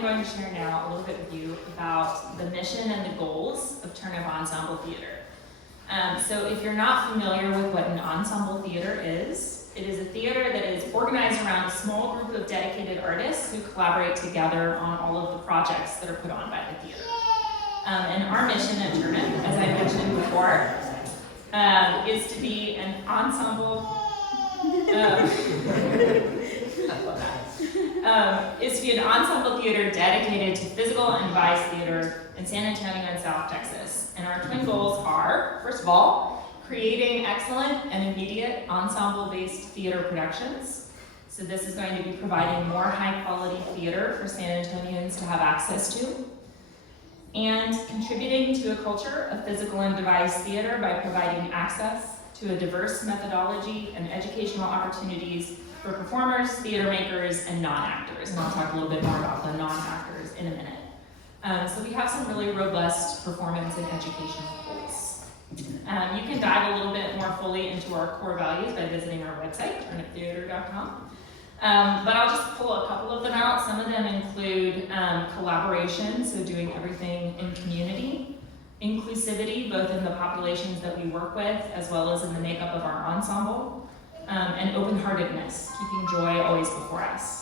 am going to share now a little bit with you about the mission and the goals of Turnip Ensemble Theater. So if you're not familiar with what an ensemble theater is, it is a theater that is organized around a small group of dedicated artists who collaborate together on all of the projects that are put on by the theater. And our mission at Turnip, as I mentioned before, is to be an ensemble theater dedicated to physical and devised theater in San Antonio and South Texas. And our twin goals are, first of all, creating excellent and immediate ensemble-based theater productions. So this is going to be providing more high-quality theater for San Antonians to have access to, and contributing to a culture of physical and devised theater by providing access to a diverse methodology and educational opportunities for performers, theater makers, and non-actors. And I'll talk a little bit more about the non-actors in a minute. So we have some really robust performance and educational goals. You can dive a little bit more fully into our core values by visiting our website, turniptheater.com. But I'll just pull a couple of them out. Some of them include collaboration, so doing everything in community, inclusivity, both in the populations that we work with, as well as in the makeup of our ensemble, and open-heartedness, keeping joy always before us.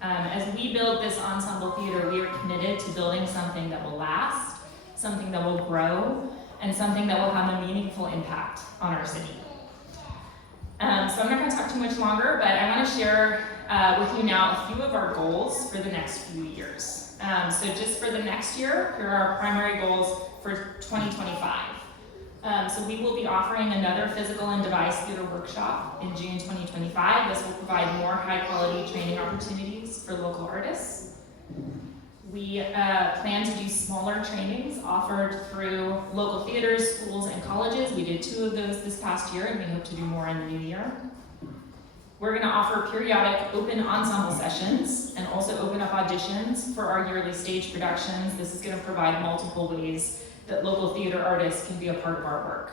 As we build this ensemble theater, we are committed to building something that will last, something that will grow, and something that will have a meaningful impact on our city. So I'm not going to talk too much longer, but I want to share with you now a few of our goals for the next few years. So just for the next year, here are our primary goals for 2025. So we will be offering another physical and devised theater workshop in June 2025. This will provide more high-quality training opportunities for local artists. We plan to do smaller trainings offered through local theaters, schools, and colleges. We did 2 of those this past year, and we hope to do more in the new year. We're going to offer periodic open ensemble sessions and also open up auditions for our yearly stage productions. This is going to provide multiple ways that local theater artists can be a part of our work.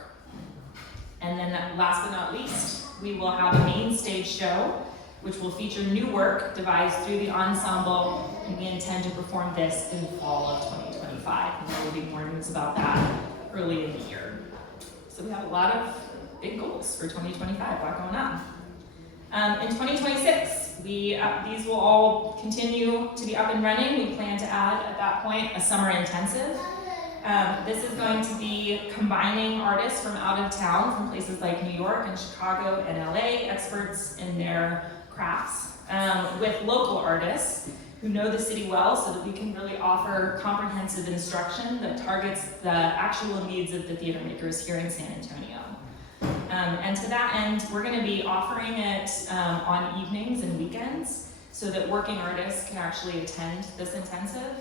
And then last but not least, we will have a main stage show, which will feature new work devised through the ensemble, and we intend to perform this in the fall of 2025. And there will be more news about that early in the year. So we have a lot of big goals for 2025, a lot going on. In 2026, these will all continue to be up and running. We plan to add, at that point, a summer intensive. This is going to be combining artists from out of town, from places like New York and Chicago and LA, experts in their crafts, with local artists who know the city well, so that we can really offer comprehensive instruction that targets the actual needs of the theater makers here in San Antonio. And to that end, we're going to be offering it on evenings and weekends so that working artists can actually attend this intensive.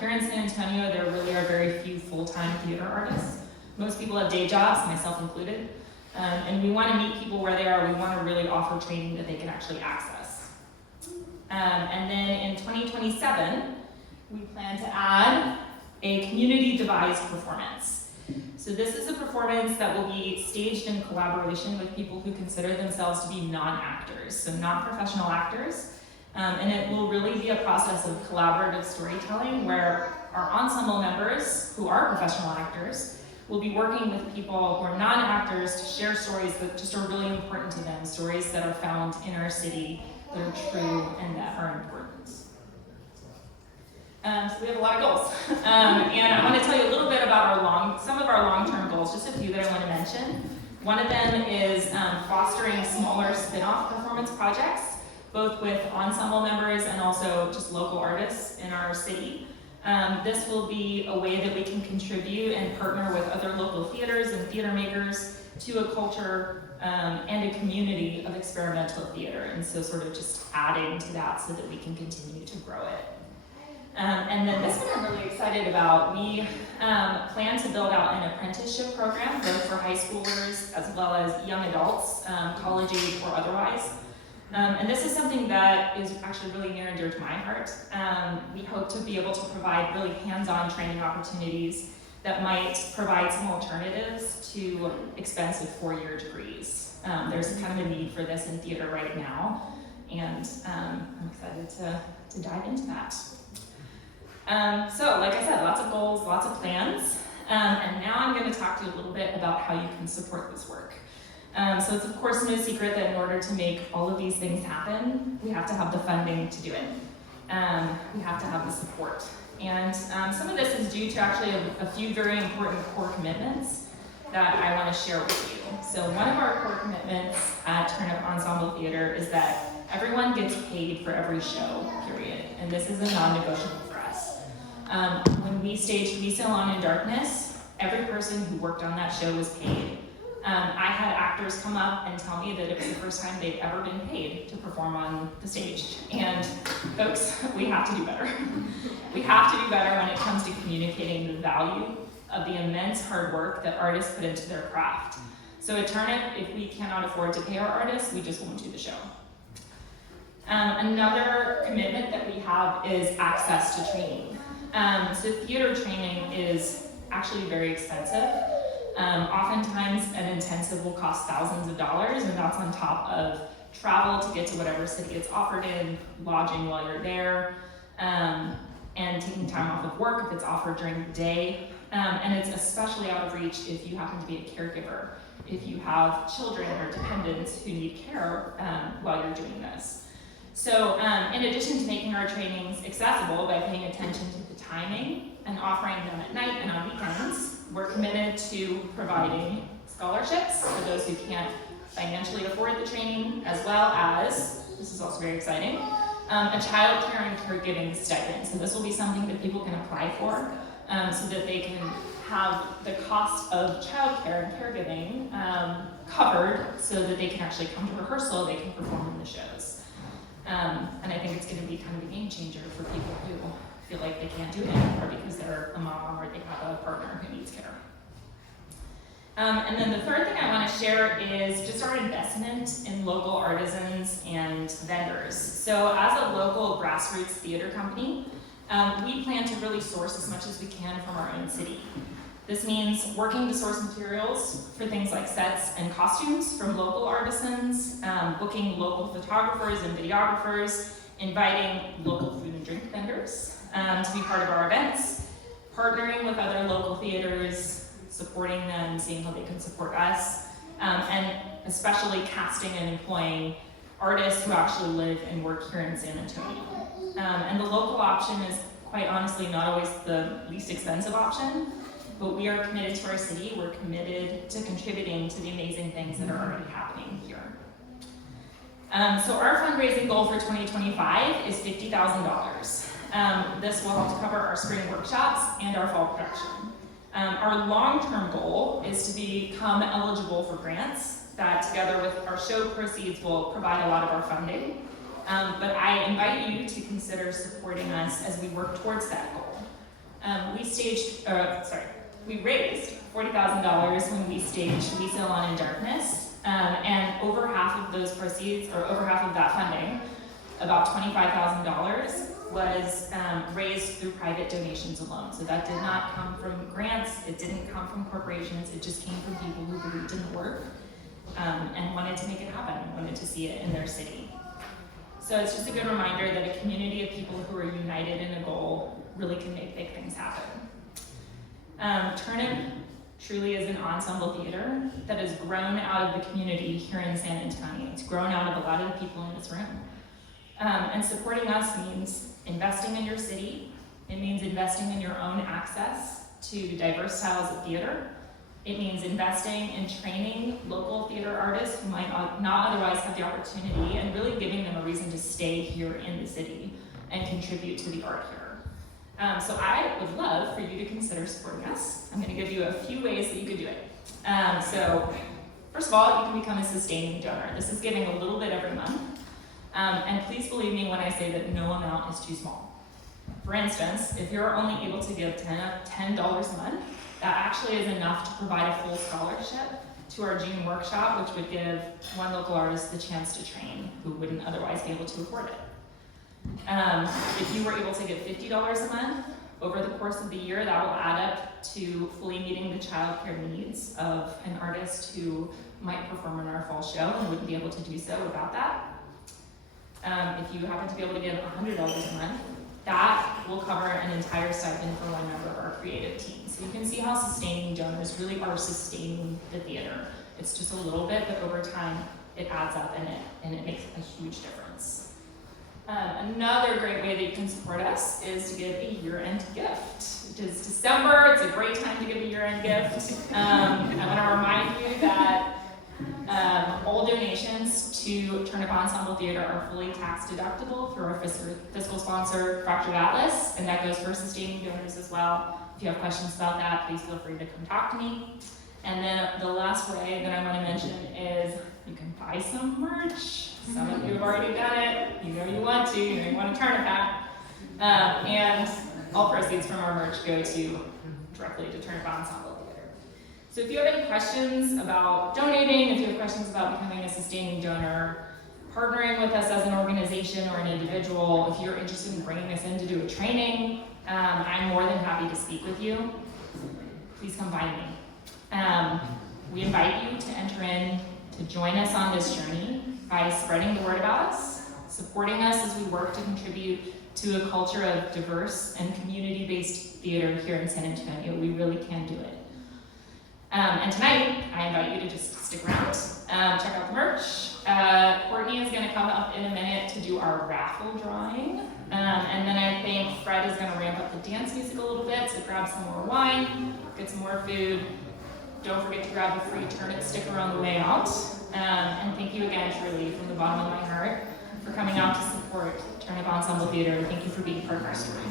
Here in San Antonio, there really are very few full-time theater artists. Most people have day jobs, myself included. And we want to meet people where they are. We want to really offer training that they can actually access. And then in 2027, we plan to add a community-devised performance. So this is a performance that will be staged in collaboration with people who consider themselves to be non-actors, so not professional actors. And it will really be a process of collaborative storytelling where our ensemble members, who are professional actors, will be working with people who are non-actors to share stories that just are really important to them, stories that are found in our city that are true and that are important. So we have a lot of goals. And I want to tell you a little bit about some of our long-term goals, just a few that I want to mention. One of them is fostering smaller spin-off performance projects, both with ensemble members and also just local artists in our city. This will be a way that we can contribute and partner with other local theaters and theater makers to a culture and a community of experimental theater. And so sort of just adding to that so that we can continue to grow it. And then this one I'm really excited about. We plan to build out an apprenticeship program, both for high schoolers as well as young adults, college age or otherwise. And this is something that is actually really near and dear to my heart. We hope to be able to provide really hands-on training opportunities that might provide some alternatives to expensive 4-year degrees. There's kind of a need for this in theater right now, and I'm excited to dive into that. So like I said, lots of goals, lots of plans. And now I'm going to talk to you a little bit about how you can support this work. So it's of course no secret that in order to make all of these things happen, we have to have the funding to do it. We have to have the support. And some of this is due to actually a few very important core commitments that I want to share with you. So one of our core commitments at Turnip Ensemble Theater is that everyone gets paid for every show, period. And this is a non-negotiable for us. When we staged We Sail On in Darkness, every person who worked on that show was paid. I had actors come up and tell me that it was the first time they'd ever been paid to perform on the stage. And folks, we have to do better. We have to do better when it comes to communicating the value of the immense hard work that artists put into their craft. So at Turnip, if we cannot afford to pay our artists, we just won't do the show. Another commitment that we have is access to training. So theater training is actually very expensive. Oftentimes an intensive will cost thousands of dollars, and that's on top of travel to get to whatever city it's offered in, lodging while you're there, and taking time off of work if it's offered during the day. And it's especially out of reach if you happen to be a caregiver, if you have children or dependents who need care while you're doing this. So in addition to making our trainings accessible by paying attention to the timing and offering them at night and on weekends, we're committed to providing scholarships for those who can't financially afford the training, as well as, this is also very exciting, a child care and caregiving stipend. So this will be something that people can apply for so that they can have the cost of child care and caregiving covered so that they can actually come to rehearsal, they can perform in the shows. And I think it's going to be kind of a game changer for people who feel like they can't do it anymore because they're a mom or they have a partner who needs care. And then the third thing I want to share is just our investment in local artisans and vendors. So as a local grassroots theater company, we plan to really source as much as we can from our own city. This means working to source materials for things like sets and costumes from local artisans, booking local photographers and videographers, inviting local food and drink vendors to be part of our events, partnering with other local theaters, supporting them, seeing how they can support us, and especially casting and employing artists who actually live and work here in San Antonio. And the local option is quite honestly not always the least expensive option, but we are committed to our city, we're committed to contributing to the amazing things that are already happening here. So our fundraising goal for 2025 is $50,000. This will help to cover our spring workshops and our fall production. Our long-term goal is to become eligible for grants that together with our show proceeds will provide a lot of our funding. But I invite you to consider supporting us as we work towards that goal. We raised $40,000 when we staged We Sail On in Darkness, and over half of those proceeds, or over half of that funding, about $25,000, was raised through private donations alone. So that did not come from grants, it didn't come from corporations, it just came from people who believed in the work and wanted to make it happen, wanted to see it in their city. So it's just a good reminder that a community of people who are united in a goal really can make big things happen. Turnip truly is an ensemble theater that has grown out of the community here in San Antonio. It's grown out of a lot of the people in this room. And supporting us means investing in your city. It means investing in your own access to diverse styles of theater. It means investing in training local theater artists who might not otherwise have the opportunity and really giving them a reason to stay here in the city and contribute to the art here. So I would love for you to consider supporting us. I'm going to give you a few ways that you could do it. So first of all, you can become a sustaining donor. This is giving a little bit every month. And please believe me when I say that no amount is too small. For instance, if you're only able to give $10 a month, that actually is enough to provide a full scholarship to our June workshop, which would give one local artist the chance to train who wouldn't otherwise be able to afford it. If you were able to give $50 a month over the course of the year, that will add up to fully meeting the childcare needs of an artist who might perform in our fall show and wouldn't be able to do so without that. If you happen to be able to give $100 a month, that will cover an entire stipend for one member of our creative team. So you can see how sustaining donors really are sustaining the theater. It's just a little bit, but over time it adds up and it makes a huge difference. Another great way that you can support us is to give a year-end gift. It is December, it's a great time to give a year-end gift. I want to remind you that all donations to Turnip Ensemble Theater are fully tax deductible through our fiscal sponsor, Fractured Atlas, and that goes for sustaining donors as well. If you have questions about that, please feel free to come talk to me. And then the last way that I want to mention is you can buy some merch. Some of you have already done it. You know you want to. You know you want a turnip hat. And all proceeds from our merch go directly to Turnip Ensemble Theater. So if you have any questions about donating, if you have questions about becoming a sustaining donor, partnering with us as an organization or an individual, if you're interested in bringing us in to do a training, I'm more than happy to speak with you. Please come find me. We invite you to enter in to join us on this journey by spreading the word about us, supporting us as we work to contribute to a culture of diverse and community-based theater here in San Antonio. We really can do it. And tonight, I invite you to just stick around, check out the merch. Courtney is going to come up in a minute to do our raffle drawing. And then I think Fred is going to ramp up the dance music a little bit, so grab some more wine, get some more food. Don't forget to grab a free turnip sticker on the way out. And thank you again, truly, from the bottom of my heart, for coming out to support Turnip Ensemble Theater. Thank you for being part of our story.